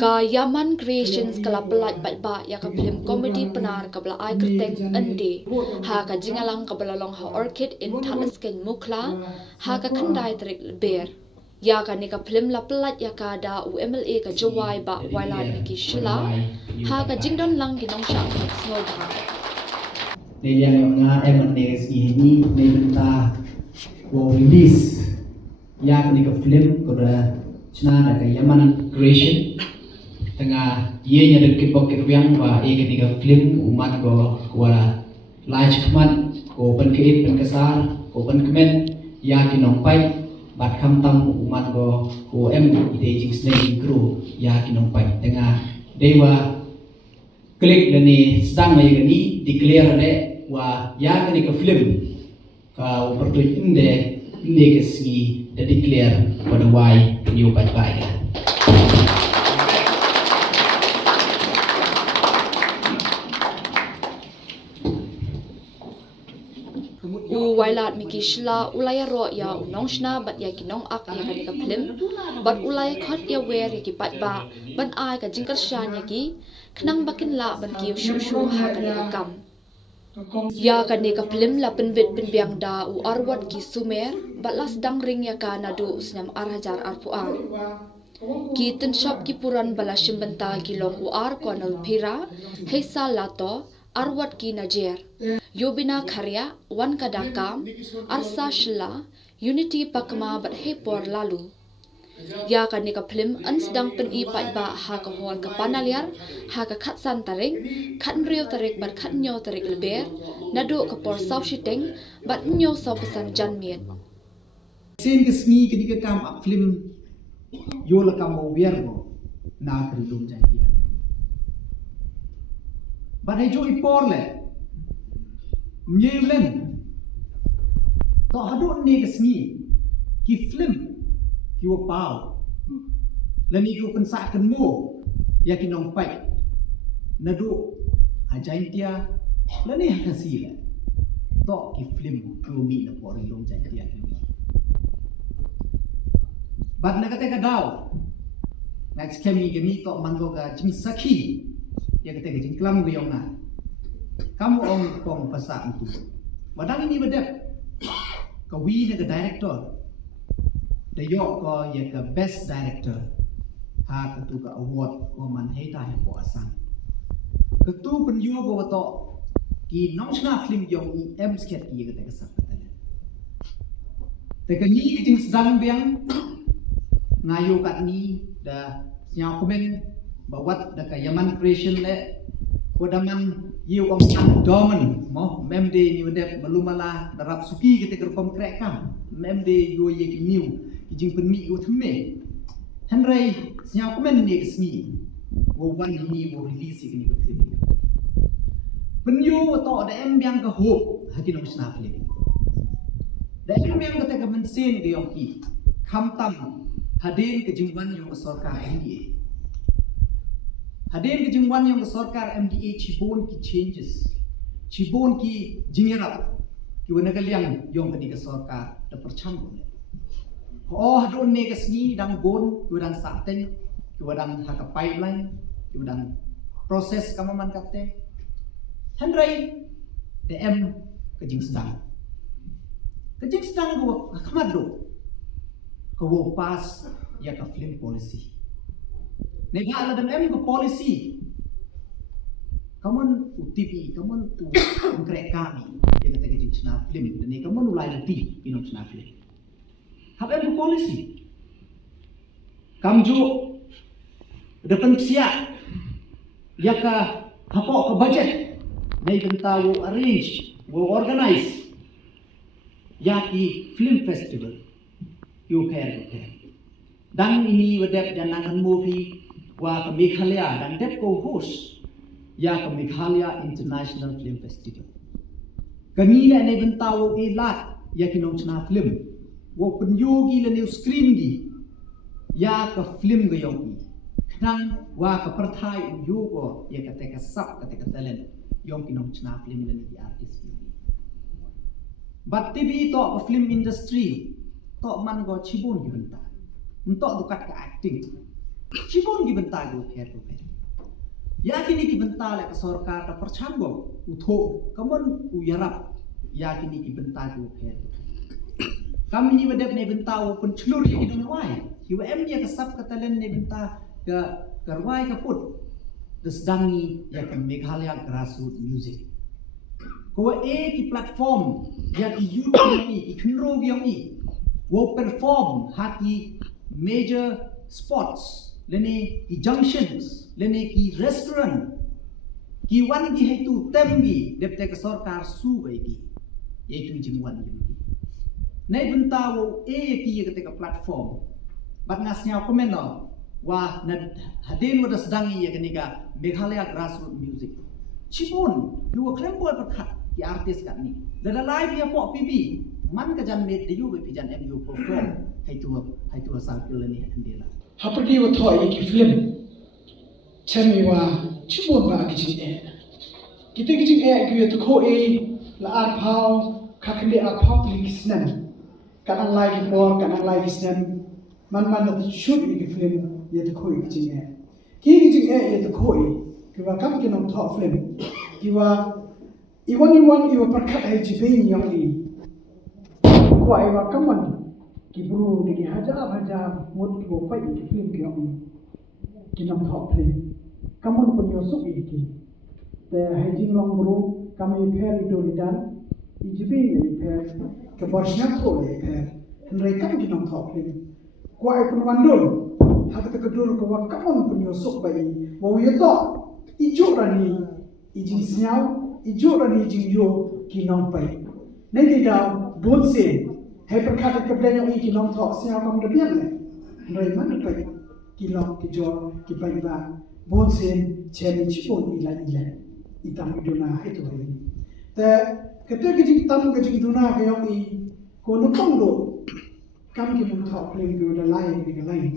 Ka Yaman Creations kala pelat ba ya ka film comedy penar ka bala ai kerteng ende ha ka jingalang ka bala long ha orchid in Talasken Mukla ha ka khandai trik ber ya ka ni ka film la pelat ya ka da UMLA ka jawai ba wailan Miki Shila ha ka jingdon lang ginong sha ka snol ha Nên yang nga MNS ini minta wo release ya ni ka film ko da chna da ka Yaman Creation tengah ye nya de kipok yang wa e ka ni ka film umat ko wala launch kman ko pen ke pen kesar ko pen kemen ya ki nong pai bat kham tam umat ko em ide jing snake kru ya ki nong pai tengah dewa klik dani sedang mai gani declare ne wa ya ni ka film ka pertuj inde ke si da declare pada wai new pai pai ka wailat Miki Shila ulaya ro ya unong shna bat ya kinong ak ya ka ni ka film bat ulaya khot ya wer ya ki pat ba ban ai ka jingkar shan ya ki khnang bakin la ban ki shu shu ha ka ni ka kam ya ka ni ka film la penvit penbiang da u arwat ki sumer balas dang ring ya ka nadu usnyam arhajar arpuar ki tin shop ki puran bala shimbanta ki long u ar ko nal phira heisa lato arwat ki najer Yobina Karya wan kadakam arsa shila unity pakma bat hepor lalu ya ka ni ka film an sedang pen i pat ba ha ka hol ka panaliar ha ka khatsan taring khan riu tarik bat khat nyo tarik leber nado ka por saw shiteng bat nyo saw pesan jan miet sen ke sni ke dika kam ak film yo la kam biar mo na kri dum jai dia bat hai jo ipor le Myelen to hadu ne kesni ki film ki wo pau lani ku pensa kan mo ya ki nong pai nadu hajain dia lani hakasi to ki film ku mi na por long jai dia bat na kata ka daw next kemi gemi to mango ga jing saki ya kata ga jing klam go yong na kamu ong kong pasang tu. Badang ini bedep. Kawi ni ke director. Dayo ko ye ke best director. Ha ketu ke award ko man hei tai ko asang. Ketu penyu ko to ki nong sna film yong i em sket ye ke kesak kata. Te ke ni ke jing sedang biang ngayo kat ni da nya komen bawat da ka Yaman Creation le kodaman yiu om sang domen mo memde ni wedep belumala darap suki kita kerkom krek kam memde yo ye ki new ki jing penmi yo thme hanrei snya komen ni kesni wo wan ni wo release ni ke film penyo to da em biang ka ho hakin om sna film da em biang ka ka mensen ge yo ki kham tam hadin ke jingwan yo sarkar NDA Hadir ke jingwan yang sarkar MDA cibon ki changes cibon ki jingerap ki wana kaliang yang ke sarkar da perchang ne oh hadon ne ke sni dang gon ki wadang sateng ki wadang haka pipeline ki wadang proses kamaman kate handrai DM ke jing sedang go kamado ko pas ya ka film policy Nega ala dan em ko policy. Kaman UTP, kaman tu konkret kami. Dia kata ke china film dan ni kaman ulai lebih inom china film. Hab em ko policy. Kamju depan sia ya ka hapo ka budget. Nay benta wo arrange, wo organize. Ya ki film festival. You can. Dan ini wedep jangan movie wa ke Meghalaya dan dep ko host ya ke Meghalaya International Film Festival. Kami na ne bentawo ilat ya kinong chna film. Wo penyogi le new screen gi ya ke film gayong nang wa ke perthai yu ko ya ke sap ke talent yong kinong chna film le ni artist ni. But TV to film industry to man go chibon gi benta. Untuk dukat ke acting. Cibon gibenta go pher. Ya kini gibenta le ke sorka ta percambo utho kamon uyarap ya kini gibenta go pher. Kami ni wadap ne benta pun celur ye hidung wai. Hiwa em dia kesap katalen ne benta ke karwai ke put. Desdangi ya ke Meghalaya Grassroots Music. Ko ki platform ya ki YouTube ni ki khnro gyong i. Wo perform hati major spots lene ki junctions lene ki restaurant ki wan gi hetu tembi depte ke sarkar su bai ki yaitu jingwan gi nei benta wo ki ke platform bat ngasnya komen no wa na hadin wa dasdangi ya kenika Meghalaya Grassroots Music Cibon lu klembol perkat ki artis kat ni dada live ya pok pibi man ka jan met de yu be pijan mu perform hai tu sangkil ni andela Haperdi wa thoi ki film chami wa Cibon ba ki jing e ki to ko e la ar phao khakende ar phao li kisnan kanang lai kisnan man shoot ki film ye to ko ki jing e ye to ko e ki wa kam ki nom tho film ki wa iwan iwa perkat hai jibe yang i ko ai wa kaman ki bru ni haja mut ki bo pai ki film ki yang ki nom tho film kaman pun yo suk i ki te hai jing long bru kami pher do lidan i jibe ni pher ke borsnya tho le pher nrai kam ki nom tho film ko ai pun wandul hak te kedur ko wa kaman pun yo suk bai wo ye to i jorani i jing siau i jorani jing yo ki nom pai nei di da bon se hai perkata ke blanyo i ki nom tho siau kam de bian le nrai man pai ki long ki jor ki pai ba bon se chen Cibon ila itam iduna itu hari te kete ke jing tam ke jing duna ke yong i ko no kong do kam ki nom tho play go da lai ni ga lai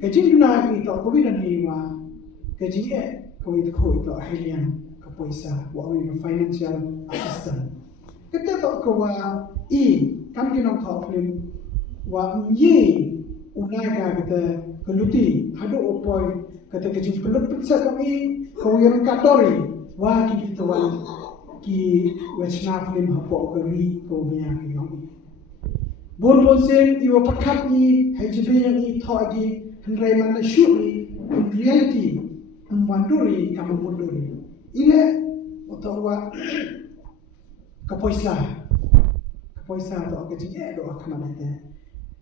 ke jing duna i to ko bi dan hi wa ke jing e ko i ko to helian ka poisa wa wi financial assistant kete to ko wa i kam ki nom tho play wa ye unai ga kete keluti hado opoi kata kecil peluk pizza kami kau yang katori wah kita wan ki wachna film hapo kami kau banyak yang bon sen iwa pakat ni hajbe yang i thogi hendrai mana shoot ni in reality manduri kamu manduri ile utawa kapoisa to kecil do akan ada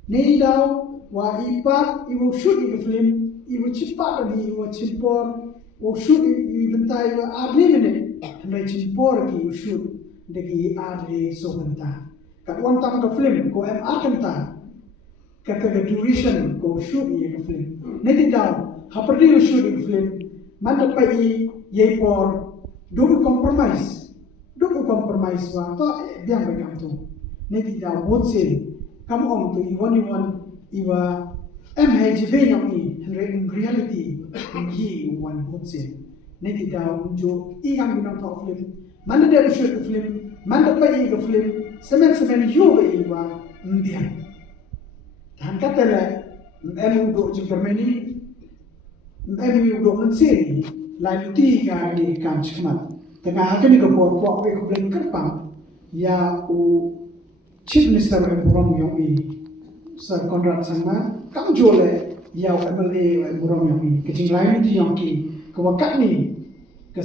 nei daw wa ipat iwa shoot ni film ibu cepat lagi ibu cimpor shoot bentai ibu arli minit hendai cimpor lagi ibu shoot lagi arli so bentar kat one time ke film ko akan ta kata ke duration ko shoot ye ke film nanti tahu haperdi shoot ke film mana pai ye por do compromise wa to biang bagam tu nanti tahu botsen kamu om tu iwan iwa MHB yang in reality he one botsen nanti tahu jo ikan binang tau film mana dari shoot film mana pai ke film semen yo iwa ndian dan kata le emu do jingkermeni emu do menseri lain ti ka di kam chmat tengah hakni ke por ko ko blen kerpang ya u chief minister Buram yang Sir Conrad Sangma kam jole ya MLA Buram yang kecing lain ti yang ki kewakat ni ke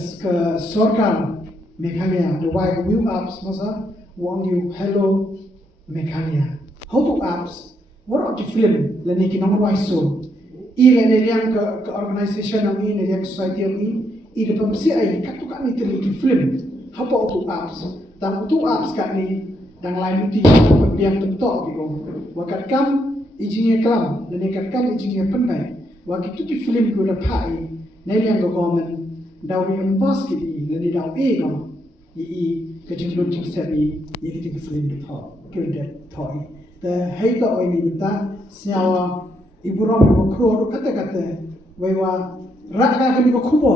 sorkar Meghalaya the wide view apps masa wang you hello Meghalaya how to apps what of the film leni ki nomor waiso i leni yang ke organisation yang ini yang society yang ini de pemsi ai katukan ni teli ki film how to apps dan to apps kan ni dan lain ti yang tentok gitu wakat kam izinnya kelam dan ikat kam izinnya pendai wakit tu di film guna pai nai yang government dawi embas kidi leni daw e no i kejimlun jing sabi i di film di tho kelde thoi the hei to ini minta siawa ibu rom ibu kro kata wewa raka kan ko kubo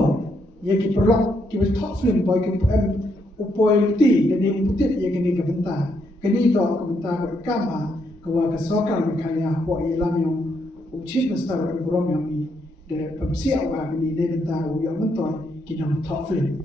ye ki perlok ki tho film boy ki upoi ti dan ni putit ye kini ke benta kini to ke benta ko kama kawa ke sokal Meghalaya ho ilam yang chief minister em brom yang de pemsi awak ni de benta yang mentoy kinang top film